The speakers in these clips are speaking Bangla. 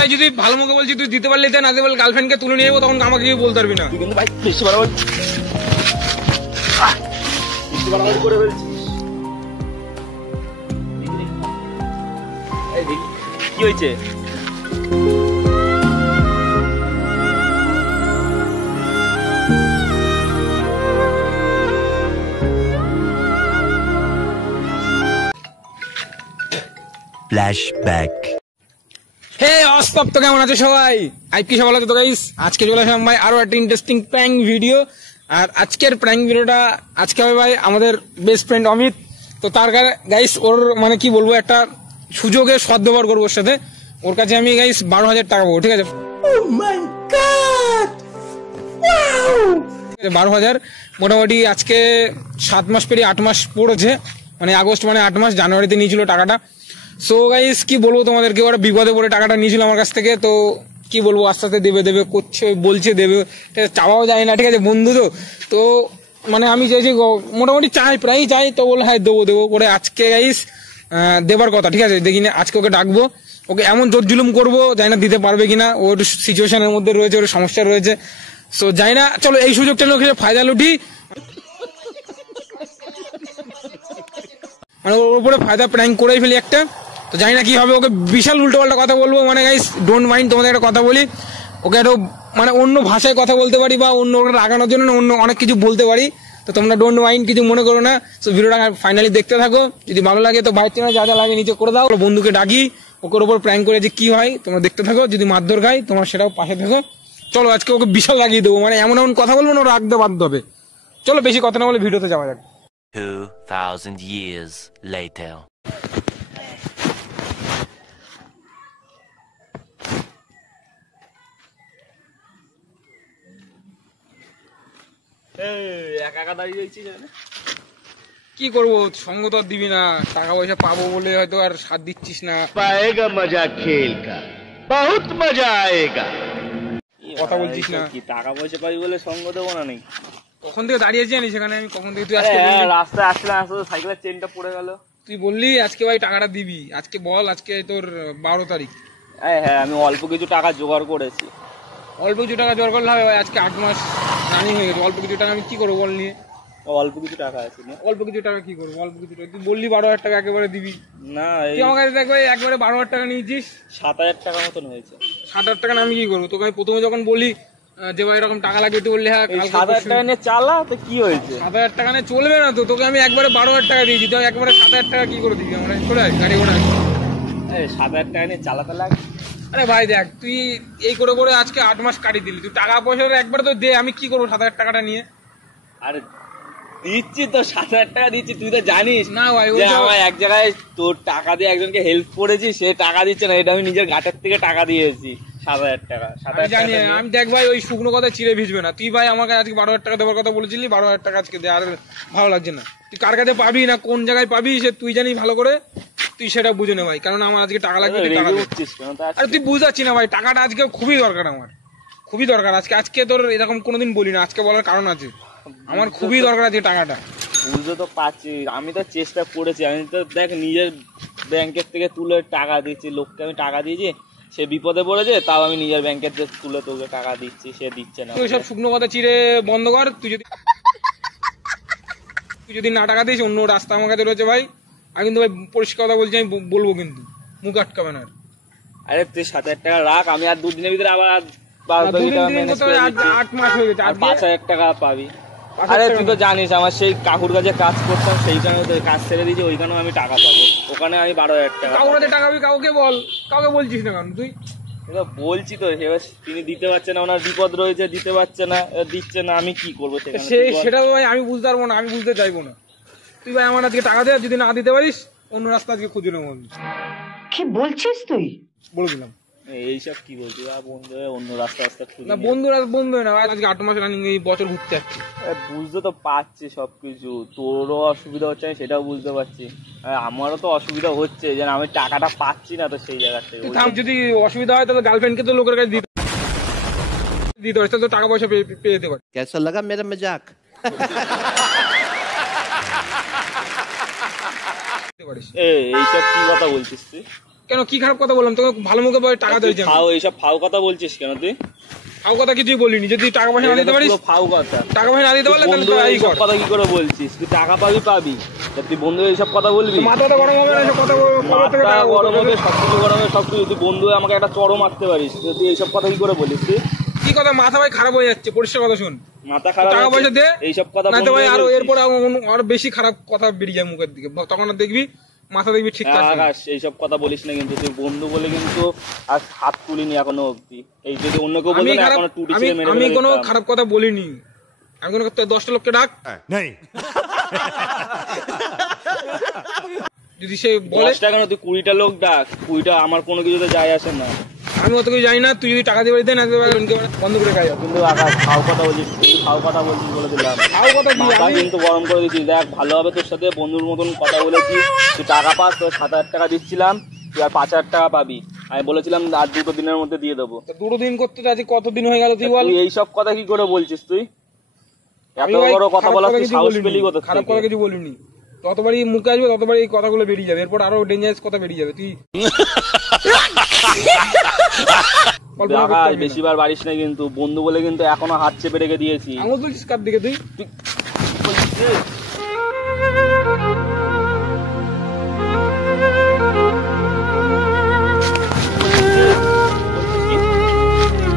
ভাই যদি ভালো মুখে বলছি তুই দিতে পারলি না দিতে পারলে গার্লফ্রেন্ডকে তুলে নিয়ে যাবো তখন আমাকে কি বলতে পারবি না। তুই কিন্তু ভাই বেশি বাড়াবাড়ি করে ফেলছিস। কি হয়েছে? ফ্ল্যাশব্যাক। হে অস্তব, তো কেমন আছে সবাই? কি সবাই আছে তো গাইস? আজকে চলে আসলাম ভাই আরো একটা ইন্টারেস্টিং প্র্যাঙ্ক ভিডিও। আর আজকের প্র্যাঙ্ক ভিডিওটা আজকে হবে ভাই আমাদের বেস্ট ফ্রেন্ড অমিত। তো তার গাইস ওর মানে কি বলবো, একটা সুযোগে সদ্ব্যবহার করবো ওর সাথে। ওর কাছে আমি গাইস 12,000 টাকা পাবো, ঠিক আছে? 12,000 মোটামুটি আজকে 7 মাস পেরিয়ে 8 মাস পড়েছে, মানে আগস্ট মানে 8 মাস, জানুয়ারিতে নিয়েছিল টাকাটা। সো গাইস কি বলবো তোমাদেরকে, ওরা বিপদে পড়ে টাকাটা নিয়েছিল আমার কাছ থেকে। তো কি বলবো, আস্তে আস্তে দেবে দেবে করছে, বলছে দেবে, চাওয়াও যায় না, ঠিক আছে বন্ধু। তো মানে আমি চাইছি মোটামুটি প্রায় চাই, তো বলে হ্যাঁ দেবো করে আজকে গাইস দেবার কথা, ঠিক আছে? দেখি না আজকে ওকে ডাকবো, ওকে এমন জোর জুলুম করবো, জানি না দিতে পারবে কিনা। ওর সিচুয়েশনের মধ্যে রয়েছে, ওর সমস্যা রয়েছে। সো জানি না, চলো এই সুযোগটা নিয়ে ফায়দা লুটি, মানে ওর উপরে ফায়দা প্র্যাঙ্ক করেই ফেলি একটা। তো জানি না কি হবে, ওকে বিশাল উল্টো পাল্টা কথা বলবো। মানে গাইস ডোন্ট মাইন্ড, তোমাদের একটা কথা বলি, ওকে একটু মানে অন্য ভাষায় কথা বলতে পারি, বা অন্য ওকে রাগানোর জন্য অন্য অনেক কিছু বলতে পারি। তো তোমরা ডোন্ট মাইন্ড, কিছু মনে করো না। তো ভিডিওটা ফাইনালি দেখতে থাকো, যদি ভালো লাগে তো বাইক চ্যানেল যা যা লাগে নিচে করে দাও। বন্ধুকে ডাকি, ওর উপর প্র্যাঙ্ক করে যে কি হয় তোমরা দেখতে থাকো। যদি মারধর খাই তোমরা সেটাও পাশে থাকো। চলো আজকে ওকে বিশাল লাগিয়ে দেবো, মানে এমন এমন কথা বলবো না, ও রাখতে বাধ্য হবে। চলো বেশি কথা না বলে ভিডিওতে যাওয়া যাক। 2000 years later. একা দাঁড়িয়ে রয়েছিস, কি করবো, সঙ্গ তো আর দিবি না, টাকা পয়সা পাবো বলে হয়তো আর সাথ দিচ্ছিস না। পায়েগা মজা খেল কা, বহুত মজা আয়েগা। কথা বলছিস না, কি টাকা পয়সা পাবি বলে সঙ্গ দেবো না নাকি? কখন থেকে দাঁড়িয়েছি জানিস সেখানে আমি, কখন থেকে তুই আজকে রাস্তায় আসলাম, আসলে সাইকেলের চেনটা পড়ে গেল। তুই বললি আজকে ভাই টাকাটা দিবি, আজকে বল, আজকে তোর 12 তারিখ। হ্যাঁ আমি অল্প কিছু টাকা জোগাড় করেছি। অল্প কিছু টাকা জোগাড় করলে হবে ভাই? আজকে 8 মাস রানিং হয়ে গেছে, অল্প কিছু টাকা আমি কি করবো বল নিয়ে? অল্প কিছু টাকা আছে না? অল্প কিছু টাকা কি করবো? অল্প কিছু টাকা তুই বললি 12,000 টাকা একেবারে দিবি না, তুই আমার কাছে দেখবে একবারে 12,000 টাকা নিয়েছিস। 7,000 টাকা মতন হয়েছে। 7,000 টাকা আমি কি করবো? তোকে প্রথমে যখন বলি যে ভাই এরকম টাকা লাগবে, তুই বললি হ্যাঁ 7,000 টাকা নিয়ে চালা, তো কি হয়েছে? 7,000 টাকা নিয়ে চলবে না তো, তোকে আমি একবারে 12,000 টাকা দিয়েছি, তো একবারে 7,000 টাকা কি করে দিবি? আমরা চলে আয় গাড়ি ঘোড়া। 7,000 টাকা নিয়ে চালাতে লাগে? আরে ভাই দেখ, তুই এই করে করে আজকে 8 মাস কাটিয়ে দিলি, তুই টাকা পয়সা একবার তো দে, আমি কি করবো 7,000 টাকাটা নিয়ে? আরে দিচ্ছি তো, 7,000 টাকা দিচ্ছি, তুই তো জানিস না ভাই, আমার এক জায়গায় তোর টাকা দিয়ে একজনকে হেল্প করেছি, সে টাকা দিচ্ছে না, এটা আমি নিজের ঘাটের থেকে টাকা দিয়েছি 7,000 টাকা। জানি আমি, দেখ ভাই ওই শুকনো কথা চিড়ে ভিজবে না। তুই ভাই আমাকে আজকে 12,000 টাকা দেওয়ার কথা বলেছিলি, 12,000 টাকা আজকে দে, আর ভালো লাগছে না। তুই কার কাছে পাবি না কোন জায়গায় পাবি সে তুই জানিস ভালো করে, তুই সেটা বুঝে নে ভাই, কারণ আমার আজকে টাকা লাগবে। আরে তুই বুঝাচ্ছি না ভাই, টাকাটা আজকে খুবই দরকার, আমার খুবই দরকার আজকে। আজকে তোর এরকম কোনোদিন বলি না, আজকে বলার কারণ আছে, আমার খুবই দরকার আছে টাকাটা। বুঝতে তো পারছি, আমি তো চেষ্টা করেছি, আমি তো দেখ নিজের ব্যাংকের থেকে তুলে টাকা দিচ্ছি, লোককে আমি টাকা দিয়েছি, সে বিপদে পড়েছে, তাও আমি নিজের ব্যাংকের থেকে তুলে তোকে টাকা দিচ্ছি, সে দিচ্ছে না। তুই সব শুকনো কথা চিড়ে বন্ধ কর। তুই যদি না টাকা দিস, অন্য রাস্তা আমার কাছে রয়েছে ভাই। আমি কিন্তু ভাই পরিষ্কার কথা বলছি, আমি বলবো কিন্তু, মুখ আটকাবে না। আরে তুই 7,000 টাকা রাখ, আমি আর 2 দিনের ভিতরে আবার 8 মাস হয়ে গেছে, 5,000 টাকা পাবি। আরে তুই তো জানিস আমার সেই কাকুর কাছে কাজ করতাম, সেইখানে কাজ ছেড়ে দিয়েছি, ওইখানেও আমি টাকা পাবো, ওখানে আমি 12,000 টাকা। কাকুর কাছে টাকা পাবি, কাউকে বল, কাউকে বলছিস না কারণ তুই? বলছি তো, এবার তিনি দিতে পারছে না, ওনার বিপদ রয়েছে, দিতে পারছে না, দিচ্ছে না, আমি কি করবো সেটা ভাই আমি বুঝতে পারবো না, আমি বুঝতে চাইবো না। তুই ভাই আমার আজকে টাকা দে, যদি না দিতে পারিস অন্য রাস্তা আজকে খুঁজে নেবো। কি বলছিস তুই? বলে দিলাম। এইসব কি বলছি, বন্ধু অন্য রাস্তা খুঁজে না, বন্ধু না ভাই, আজকে 8 মাস রানিং এই বছর ঘুরতে যাচ্ছি। বুঝতে তো পারছি সবকিছু, তোরও অসুবিধা হচ্ছে আমি সেটাও বুঝতে পারছি, আমারও তো অসুবিধা হচ্ছে যে আমি টাকাটা পাচ্ছি না, তো সেই জায়গা থেকে যদি অসুবিধা হয় তাহলে গার্লফ্রেন্ডকে তো লোকের কাছে দিতে পারিস, তাহলে তো টাকা পয়সা পেয়ে যেতে পারে। कैसा लगा मेरा मजाक? এইসব কি কথা বলছিস তুই? কেন কি খারাপ কথা বললাম তোকে? ভালো মুখে বলে টাকা দিয়েছি। ফাও এইসব ফাও কথা বলছিস কেন তুই? ফাও কথা কিছুই বলিনি। যদি টাকা পয়সা না দিতে পারিস, ফাও কথা, টাকা পয়সা না দিতে পারলে তাহলে বন্ধু তো এই এইসব কর। কথা কি করে বলছিস? তুই টাকা পাবি তা তুই বন্ধু এইসব কথা বলবি? মাথাটা গরম হবে না এসব কথা মাথা গরম হবে, সবকিছু গরম হবে, সবকিছু। তুই বন্ধু হয়ে আমাকে একটা চড়ও মারতে পারিস, তুই এইসব কথা কি করে বলিস? তুই কি কথা? মাথা ভাই খারাপ হয়ে যাচ্ছে, পরিষ্কার কথা শুন। মাথা খারাপ, টাকা পয়সা দে, এইসব কথা না তো ভাই আরো বলছিস? এরপর আরো বেশি খারাপ কথা বেরিয়ে যায় মুখের দিকে, তখন আর দেখবি মাথা দেখবি ঠিক থাকবে না। আকাশ এইসব কথা বলিস না কিন্তু, তুই বন্ধু বলে কিন্তু আর হাত তুলিনি এখনো অব্দি। এই যদি অন্য কেউ বলতো না এখনো টুটি ছেড়ে মেরে আমি ফেলে কোনো দিতাম। খারাপ কথা বলিনি। আমি কোনো 10টা লোককে ডাক, যদি সে বলে 10টা কেন, তুই 20টা লোক ডাক, 20টা আমার কোনো কিছুতে যায় আসে না। আমি অত কিছু জানি না। তুই যদি টাকা দিয়ে দিতে না দিতে পারবি বন্ধ করে খাই। কিন্তু আকাশ ফাও কথা বলছিস, তুই ফাও কথা বলছিস বলে দিলাম। খাও কথা কি? মাথা কিন্তু গরম করে দিচ্ছিস। দেখ ভালোভাবে তোর সাথে বন্ধুর মতন কথা বলেছি, তুই টাকা পাস, তোর 7,000 টাকা দিচ্ছিলাম, তুই আর 5,000 টাকা পাবি। আমি বলেছিলাম আর 2 দিনের মধ্যে দিয়ে দেবো। 2 দিন করতে আজ কতদিন হয়ে গেল তুই বল? তুই এইসব কথা কি করে বলছিস? তুই আমি এত ভাই বড় কথা খারাপ বলার তুই কিছু সাহস বলিনি, পেলি কোথা খারাপ থেকে? কথা কিছু বলিনি। যতবারই মুখে আসবে ততবারই এই কথাগুলো বেরিয়ে যাবে, এরপর আরো ডেঞ্জারাস কথা বেরিয়ে যাবে। তুই কল্পনা করতে আকাশ পারবি না। বেশিবার বাড়িস না কিন্তু, বন্ধু বলে কিন্তু এখনো হাত চেপে রেখে দিয়েছি। আঙুল তুলছিস কার দিকে তুই?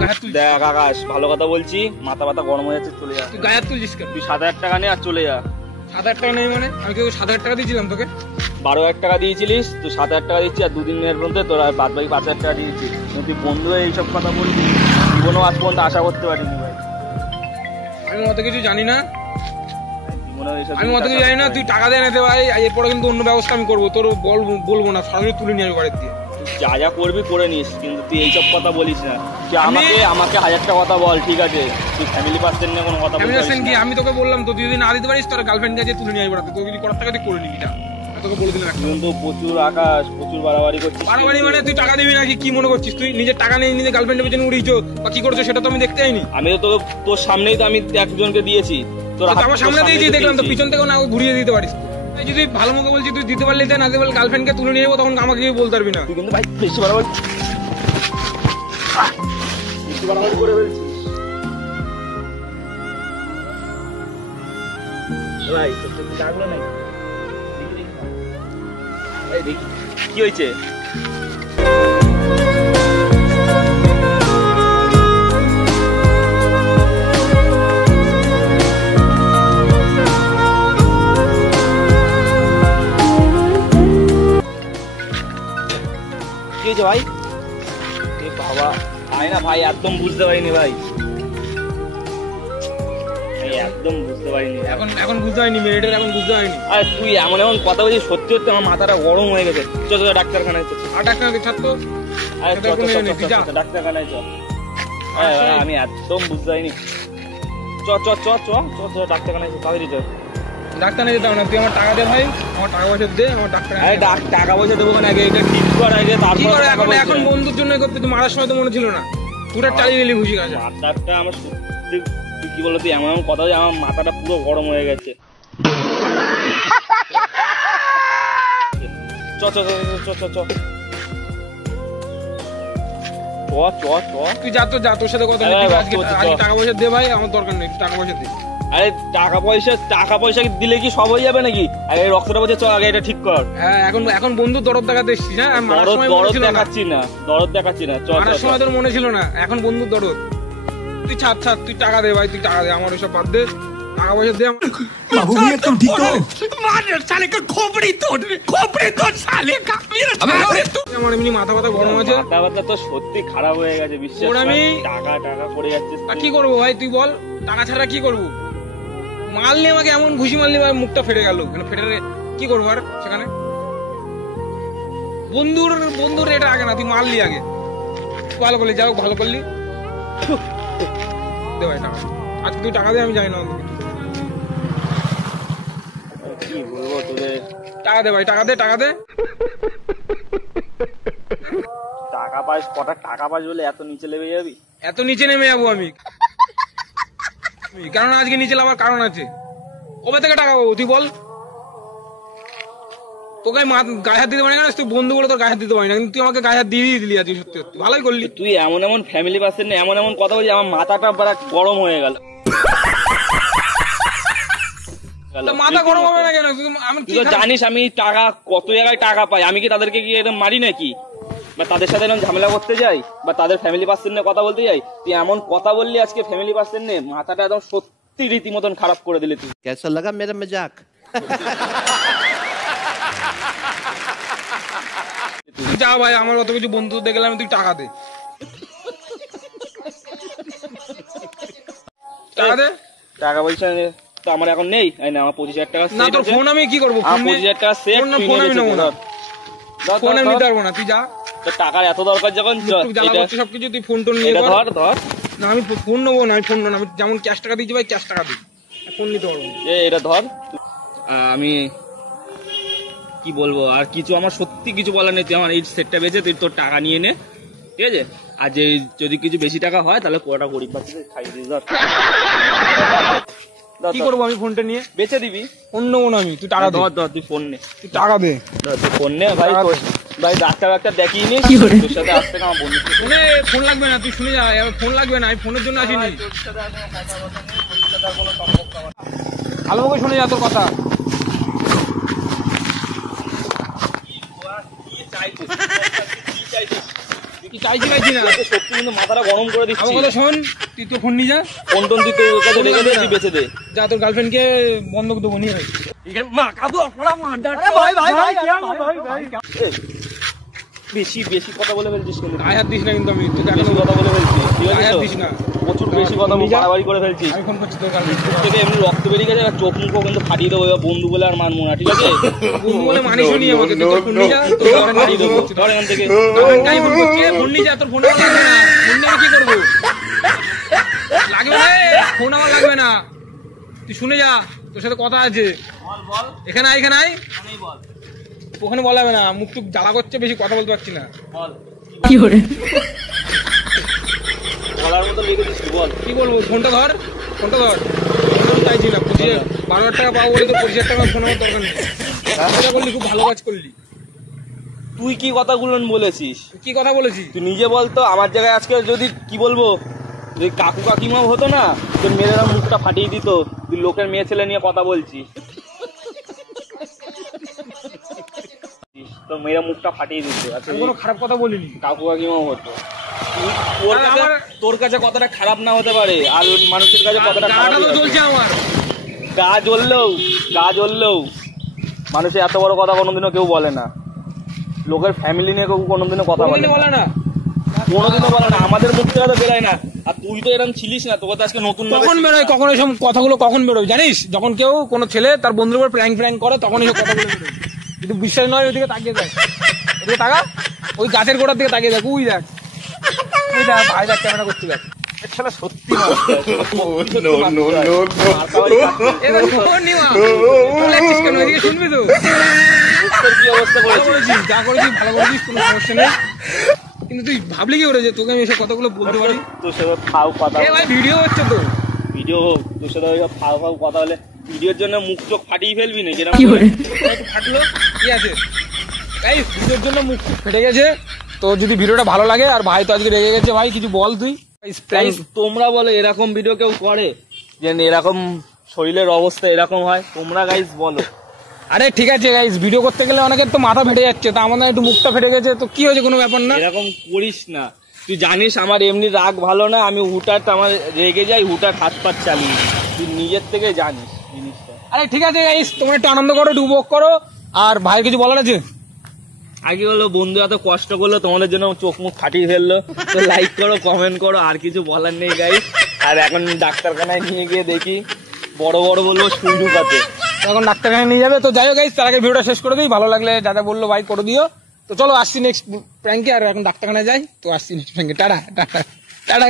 গায়ে হাত তুলছিস? দেখ আকাশ ভালো কথা বলছি, মাথা ব্যথা গরম হয়ে যাচ্ছে, চলে যা। তুই গায়ে হাত তুলছিস কেন? তুই 7,000 টাকা নে আর চলে যা। 7,000 টাকা নেই মানে? আমি কেউ 7,000 টাকা দিয়েছিলাম তোকে? 12,000 টাকা দিয়েছিলিস, তুই 7,000 টাকা দিচ্ছি আর 2 দিনের মধ্যে তোর আর বাদ বাকি 5,000 টাকা দিয়েছি। তুই বন্ধু হয়ে এইসব কথা বলবি, জীবনেও আজ পর্যন্ত আশা করতে পারিনি ভাই। আমি অত কিছু জানি না, জীবনেও এইসব আমি অত কিছু জানি না। তুই টাকা দিয়ে নিতে ভাই, এরপরে কিন্তু অন্য ব্যবস্থা আমি করবো। তোর বলবো না, সরাসরি তুলে নিয়ে আসবো বাড়ির দিয়ে। যা যা করবি করে নিস, কিন্তু তুই এইসব কথা বলিস না। তুই আমাকে 1000টা কথা বল, ঠিক আছে? তুই ফ্যামিলি পার্সন নিয়ে কোনো কথা আমি বলতে কি? আমি তোকে বললাম তো, তুই যদি না দিতে পারিস তোর গার্লফ্রেন্ড কাছে তুলে নিয়ে আসবো। তোকে যদি করার টাকা তুই করে নিবি না, আমি তোকে বলে দিলাম। কিন্তু প্রচুর আকাশ, প্রচুর বাড়াবাড়ি করছিস। বাড়াবাড়ি মানে তুই টাকা দিবি নাকি? কি মনে করছিস তুই? নিজের টাকা নেই, নিজের গার্লফ্রেন্ডের পেছনে উড়িয়েছো বা কি করছো সেটা তো আমি দেখতে যাইনি। আমি তো তোর সামনেই তো আমি একজনকে দিয়েছি, তোর আমার সামনে দিয়েছি দেখলাম তো, পিছন থেকেও না ঘুরিয়ে দিতে পারিস। তুই যদি ভালো মুখে বলছিস তুই দিতে পারলি, না দিতে পারলে গার্লফ্রেন্ডকে তুলে নিয়ে যাবো, তখন আমাকে কেউ বলতে পারবি না। তুই কিন্তু ভাই বেশি বাড়াবাড়ি করে ফেলছিস ভাই। তোর লাগলো নাকি? এই দেখি কি হয়েছে। কি হয়েছে ভাই? এ বাবা, ভাই না ভাই একদম বুঝতে পারিনি ভাই, একদম বুঝতে পারিনি। এখন বুঝতে হয়নি, মেয়েটার এখন বুঝতে হয়নি। আর তুই এমন এমন কথা বলছিস, সত্যি সত্যি আমার মাথাটা গরম হয়ে গেছে। চল চল ডাক্তারখানায় চল। আর ডাক্তারকে ছাড় তো। আরে চল চল চল তুই যা। চল ডাক্তারখানায় চল। আমি একদম বুঝতে পারিনি। চ চ চ চ চ চ ডাক্তারখানায় চল, তাড়াতাড়ি চল। ডাক্তার নিয়ে যেতে হবে না, তুই আমার টাকা দে ভাই, আমার টাকা পয়সা দে, আমার ডাক্তার আরে টাকা পয়সা দেবো কেন? আগে এটা ঠিক কর আগে, কি তারপর করে? টাকা এখন পয়সা। এখন বন্ধুর জন্য করতে, তুই মারার সময় তো মনে ছিল না, পুরো চালিয়ে নিলি খুশি কাছে। মাথাটা আমার সত্যি, তুই কি বলতো, তুই এমন এমন কথা যে আমার মাথাটা পুরো গরম হয়ে গেছে। চ চ চ চ চ চ চ চ চ। তুই যা তো, যা, তোর সাথে কথা নেই। আজকে টাকা পয়সা দে ভাই, আমার দরকার নেই, টাকা পয়সা দে। আরে টাকা পয়সা দিলে কি সব হয়ে যাবে নাকি? আরে রক্তটা বলছে, চ আগে এটা ঠিক কর। হ্যাঁ, এখন বন্ধু দরদ দেখাতে এসছিস? হ্যাঁ, মারার সময় মনে দরদ ছিল না, দেখাচ্ছি না, দরদ দেখাচ্ছি না। চ মারার সময় তোর মনে ছিল না, এখন বন্ধুর দরদ। তুই ছাড়, তুই টাকা দে ভাই, তুই টাকা দে, আমার ওইসব বাদ দে, টাকা পয়সা দে। बाबू भैया तुम ठीक हो? আমার এমনি মাথা ব্যথা গরম আছে। মাথা ব্যথা তো সত্যি খারাপ হয়ে গেছে, বিশ্বাস ওর কর। আমি- টাকা টাকা করে যাচ্ছিস তা তুই। কি করবো ভাই তুই বল? টাকা ছাড়া কি করবো? মারলি আমাকে, এমন ঘুষি মারলি ভাই, মুখটা ফেটে গেল। ফেটে কি করবো আর সেখানে? বন্ধুর এটা আগে না, তুই মারলি আগে। ভালো করলি, যাও ভালো করলি। দে ভাই টাকা, আজকে তুই টাকা দে, আমি জানি না অন্য কিছু। কি বলবো তোদের? টাকা দে ভাই, টাকা দে, টাকা দে। টাকা পাস, কটা টাকা পাস বলে এত নিচে নেমে যাবি? এত নিচে নেমে যাবো আমি? কারণ আজকে নিচে নামার কারণ আছে। কবে থেকে টাকা পাবো তুই বল? তোকে গায়ে হাত দিতে পারি না, তুই বন্ধু বলে তোর গায়ে হাত দিতে পারি না, কিন্তু তুই আমাকে গায়ে হাত দিয়ে দিলি আজকে। সত্যি সত্যি ভালোই করলি। তুই এমন এমন ফ্যামিলি পার্সন না, এমন এমন কথা বলছি আমার মাথাটা পুরো গরম হয়ে গেল। মাথা গরম হবে না কেন? আমি তুই তো জানিস আমি টাকা কত জায়গায় টাকা পাই, আমি কি তাদেরকে কি এরকম মারি নাকি, বা তাদের সাথে এরকম ঝামেলা করতে যাই, বা তাদের ফ্যামিলি পার্সন নিয়ে কথা বলতে যাই? তুই এমন কথা বললি আজকে ফ্যামিলি পার্সন নিয়ে, মাথাটা একদম সত্যি রীতিমতন খারাপ করে দিলি তুই। कैसा लगा मेरा मजाक? তুই যা ভাই, আমার অত কিছু বন্ধু দেখলাম, তুই টাকা দে, টাকা দে। টাকা বলছে তো আমার এখন নেই, এই না আমার 25,000 টাকা না সেট তোর আছে। ফোন আমি কি করবো? আমার 25,000 টাকা সেট, ফোন আমি নেবো না, ফোন আমি নিতে পারবো না, তুই যা। তো টাকার এত দরকার যখন তুই জ্বালা করছিস সবকিছু, তুই ফোন টোন নিয়ে এটা কর। ধর না আমি ফোন নেবো না, আমি ফোন নেবো না, আমি যেমন ক্যাশ টাকা দিচ্ছি ভাই ক্যাশ টাকা দিই, ফোন নিতে পারবো না। এটা ধর। আমি কি বলবো আর, কিছু আমার সত্যি কিছু বলার নেই। তুই আমার এই সেটটা বেচে তুই তোর টাকা নিয়ে নে, ঠিক আছে? আর যে যদি কিছু বেশি টাকা হয় তাহলে কোটা গরিব বাচ্চাদের খাইয়ে দিস। ধর কি করবো আমি ফোনটা নিয়ে? বেচে দিবি। ফোন নেবো না আমি, তুই টাকা দে, ধর তুই ফোন নে, তুই টাকা দে। ধর তুই ফোন নে ভাই। ভাই ডাক্তার দেখিয়ে নিস, তোর সাথে আসতে আমার বন্ধু। ফোনে ফোন লাগবে না, তুই শুনে যা, ফোন লাগবে না, আমি ফোনের জন্য আসিনি। ভালো করে শুনে যা তোর কথা। কি চাইছি না, সত্যি কিন্তু মাথাটা গরম করে দিচ্ছি। আমার কথা শোন, তুই তো ফোন নিয়ে যা, ফোন টোন তুই তোর কাছে রেখে দে, তুই বেচে দে। যা তোর গার্লফ্রেন্ডকে বন্ধক দেবো নিয়ে। বেশি বেশি কথা বলে ফেলছিস কিন্তু, গায়ে হাত দিস না কিন্তু, আমি তোকে বেশি কথা বলে ফেলছিস, ঠিক আছে? গায়ে হাত তো? দিস না, প্রচুর বেশি কথা বাড়াবাড়ি করে ফেলছিস। আমি ফোন করছি তোর গার্লফ্রেন্ড থেকে এমনি রক্ত বেরিয়ে গেছে, চোখ মুখও কিন্তু ফাটিয়ে দেবো, এবার বন্ধু বলে আর মানবো না, ঠিক আছে? বন্ধু বলে মানিস নি আমাকে, তুই তোর ফোন নিয়ে যা, তোর গার্লফ্রেন্ড ফাটিয়ে দেবো, ধর এখান থেকে। আমি ফোন করছি, ফোন নিয়ে যা, তোর ফোন লাগবে না, ফোন নিয়ে আমি কি করবো? লাগবে না, ফোন আমার লাগবে না, তুই শুনে যা, তোর সাথে কথা আছে। এখানে আয়, এখানে আয়, ওখানে বলা যাবে না, মুখ টুক জ্বালা করছে, বেশি কথা বলতে পারছি না। কি করে বলার মতো লিখে দিস, বল কি বলবো? ফোনটা ধর, ফোনটা ধর। আমি চাইছি না, 12,000 টাকা পাবো বলে তো 25,000 টাকা ফোন আমার দরকার নেই। এটা করলি, খুব ভালো কাজ করলি। তুই কি কথাগুলো বলেছিস? কি কথা বলেছি? তুই নিজে বলতো, আমার জায়গায় আজকে যদি কি বলবো, যদি কাকু কাকিমা হতো না, তোর মেয়েরা মুখটা ফাটিয়ে দিত। তুই লোকের মেয়ে ছেলে নিয়ে কথা বলছিস, তোর মেয়েরা মুখটা ফাটিয়ে দিত। আচ্ছা আমি কোনো খারাপ কথা বলিনি। কাকু কাকিমাও হতো। তোর কাছে কতটা খারাপ না হতে পারে, আর মানুষের কাছে কতটা খারাপ গাটা তো জ্বলছে আমার। গা জ্বললেও মানুষের এত বড় কথা কোনোদিনও কেউ বলে না। লোকের ফ্যামিলি নিয়ে কেউ কোনোদিনও কথা বলে না, কোনোদিনও বলে না। আমাদের মুখ থেকে তো বেরোয় না, আর তুই তো এরকম ছিলিস না। তোকে তো আজকে নতুন কখন বেরোয়, কখন এসব কথাগুলো কখন বেরোয় জানিস? যখন কেউ কোনো ছেলে তার বন্ধুর উপর প্র্যাঙ্ক করে, তখন এসব কথাগুলো বেরোয়। কিন্তু বিশ্বাস নয়, ওইদিকে তাকিয়ে দেখ, ওইদিকে তাকা, ওই গাছের গোড়ার দিকে তাকিয়ে দেখ, ওই দেখ, ওই দেখ, ভাই দেখ ক্যামেরা করতে দেখ। ছেলে সত্যি শুনবি তো কি অবস্থা করেছিস, যা করেছিস ভালো করেছিস, কোনো সমস্যা নেই। কিন্তু তুই ভাবলি কি করে যে তোকে আমি এসব কথাগুলো বলতে পারি? তোর সাথে ফাও কথা, ভাই ভিডিও হচ্ছে তো, ভিডিও তোর সাথে ওই ফাও কথা হলে ভিডিওর জন্য মুখ চোখ ফাটিয়ে ফেলবি না? যেরকম ফাটলো কি আছে, এই ভিডিওর জন্য মুখ ফেটে গেছে। তো যদি ভিডিওটা ভালো লাগে, আর ভাই তো আজকে রেগে গেছে, ভাই কিছু বল তুই। তোমরা বলো এরকম ভিডিও কেউ করে যে এরকম শরীরের অবস্থা এরকম হয়? তোমরা গাইস বলো। আরে ঠিক আছে গাইস, ভিডিও করতে গেলে অনেকের তো মাথা ফেটে যাচ্ছে, তা আমাদের একটু মুখটা ফেটে গেছে, তো কি হয়েছে, কোনো ব্যাপার না। এরকম করিস না, তুই জানিস আমার এমনি রাগ ভালো না, আমি হুটার আমার রেগে যাই, হুটার হাত পাত চালিয়ে, তুই নিজের থেকে জানিস জিনিসটা। আরে ঠিক আছে গাইস, তোমরা একটু আনন্দ করো, একটু উপভোগ করো। আর ভাই কিছু বলার আছে? আগে হলো বন্ধু এত কষ্ট করলো তোমাদের জন্য, চোখ মুখ ফাটিয়ে ফেললো, তো লাইক করো, কমেন্ট করো, আর কিছু বলার নেই গাইস। আর এখন ডাক্তারখানায় নিয়ে গিয়ে দেখি বড় বলবো সুই ঢুকাতে, এখন ডাক্তারখানায় নিয়ে যাবে। তো যাই হোক গাইস, তার আগে ভিডিওটা শেষ করে দিই, ভালো লাগলে যা বললো ভাই করে দিও। তো চলো আসছি নেক্সট প্র্যাঙ্কে, আর এখন ডাক্তারখানায় যাই, তো আসছি নেক্সট প্র্যাঙ্কে। Tata tata tata.